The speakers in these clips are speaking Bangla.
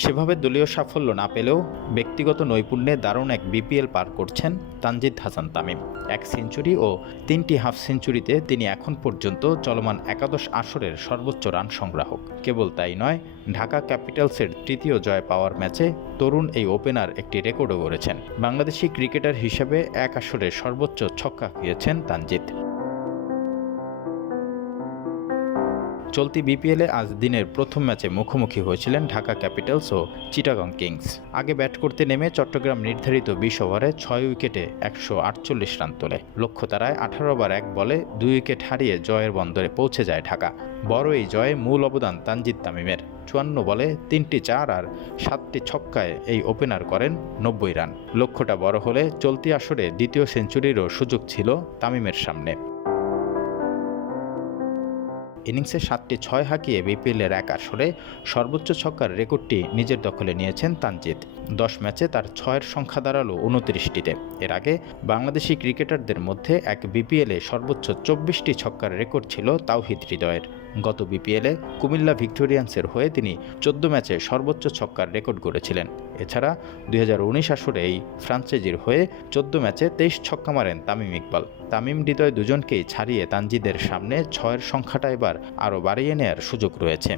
সেভাবে দলীয় সাফল্য না পেলেও ব্যক্তিগত নৈপুণ্যে দারুণ এক বিপিএল পার করছেন তানজিদ হাসান তামিম। 1 সেঞ্চুরি ও 3টি হাফ সেঞ্চুরিতে তিনি এখন পর্যন্ত চলমান একাদশ আসরের সর্বোচ্চ রান সংগ্রাহক। কেবল তাই নয়, ঢাকা ক্যাপিটালসের তৃতীয় জয় পাওয়ার ম্যাচে তরুণ এই ওপেনার একটি রেকর্ডও গড়েছেন। বাংলাদেশি ক্রিকেটার হিসেবে এক আসরে সর্বোচ্চ ছক্কা হাঁকিয়েছেন তানজিদ। চলতি বিপিএলে আজ দিনের প্রথম ম্যাচে মুখোমুখি হয়েছিলেন ঢাকা ক্যাপিটালস ও চিটাগং কিংস। আগে ব্যাট করতে নেমে চট্টগ্রাম নির্ধারিত 20 ওভারে 6 উইকেটে 148 রান তোলে। লক্ষ্য তাড়ায় 18 ওভার 1 বলে 2 উইকেট হারিয়ে জয়ের বন্দরে পৌঁছে যায় ঢাকা। বড় এই জয়ে মূল অবদান তানজিদ তামিমের। 54 বলে 3টি 4 আর 7টি ছক্কায় এই ওপেনার করেন 90 রান। লক্ষ্যটা বড় হলে চলতি আসরে দ্বিতীয় সেঞ্চুরিরও সুযোগ ছিল তামিমের সামনে। ইনিংসে 7টি 6 হাঁকিয়ে বিপিএলের এক আসরে সর্বোচ্চ ছক্কার রেকর্ডটি নিজের দখলে নিয়েছেন তানজিদ। 10 ম্যাচে তার 6-এর সংখ্যা দাঁড়ালো 29টিতে। এর আগে বাংলাদেশি ক্রিকেটারদের মধ্যে এক বিপিএলে সর্বোচ্চ 24টি ছক্কার রেকর্ড ছিল তাওহিদ হৃদয়ের। গত বিপিএলে কুমিল্লা ভিক্টোরিয়ান্সের হয়ে তিনি 14 ম্যাচে সর্বোচ্চ ছক্কার রেকর্ড গড়েছিলেন। এছাড়া 2019 আসরে এই ফ্রাঞ্চাইজির হয়ে 14 ম্যাচে 23 ছক্কা মারেন তামিম ইকবাল। তামিম হৃদয় দুজনকেই ছাড়িয়ে তানজিদের সামনে 6-এর সংখ্যাটা এবার আরও বাড়িয়ে নেয়ার সুযোগ রয়েছে।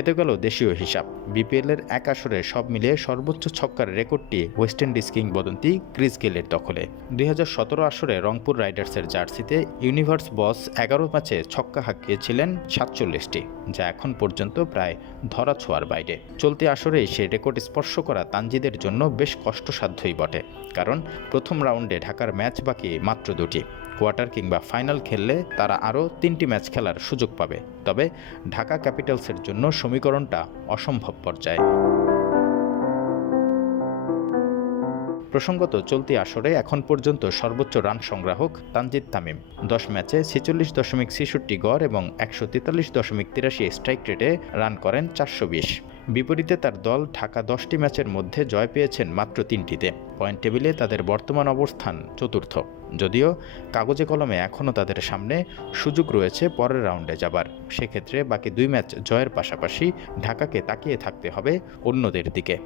এতে গেল দেশীয় হিসাব। বিপিএলের এক আসরে সব মিলিয়ে সর্বোচ্চ ছক্কার রেকর্ডটি ওয়েস্ট ইন্ডিজ কিংবদন্তি ক্রিস গেলের দখলে। 2017 আসরে রংপুর রাইডার্সের জার্সিতে ইউনিভার্স বস 11 ম্যাচে ছক্কা হাঁকিয়েছিলেন 47টি, যা এখন পর্যন্ত প্রায় ধরাছোঁয়ার বাইরে। চলতি আসরেই সে রেকর্ড স্পর্শ করা তানজিদের জন্য বেশ কষ্টসাধ্যই বটে, কারণ প্রথম রাউন্ডে ঢাকার ম্যাচ বাকি মাত্র 2টি। কোয়ার্টার কিংবা ফাইনাল খেললে তারা আরও 3টি ম্যাচ খেলার সুযোগ পাবে। তবে ঢাকা ক্যাপিটালসের জন্য সমীকরণটা অসম্ভব পর্যায়ে। প্রসঙ্গত, চলতি আসরে এখন পর্যন্ত সর্বোচ্চ রান সংগ্রাহক তানজিদ তামিম। 10 ম্যাচে 46.66 গড় এবং 143.83 স্ট্রাইক রেটে রান করেন 420। বিপরীতে তার দল ঢাকা 10টি ম্যাচের মধ্যে জয় পেয়েছেন মাত্র 3টিতে। পয়েন্ট টেবিলে তাদের বর্তমান অবস্থান চতুর্থ, যদিও কাগজে কলমে এখনও তাদের সামনে সুযোগ রয়েছে পরের রাউন্ডে যাবার। সেক্ষেত্রে বাকি 2 ম্যাচ জয়ের পাশাপাশি ঢাকাকে তাকিয়ে থাকতে হবে অন্যদের দিকে।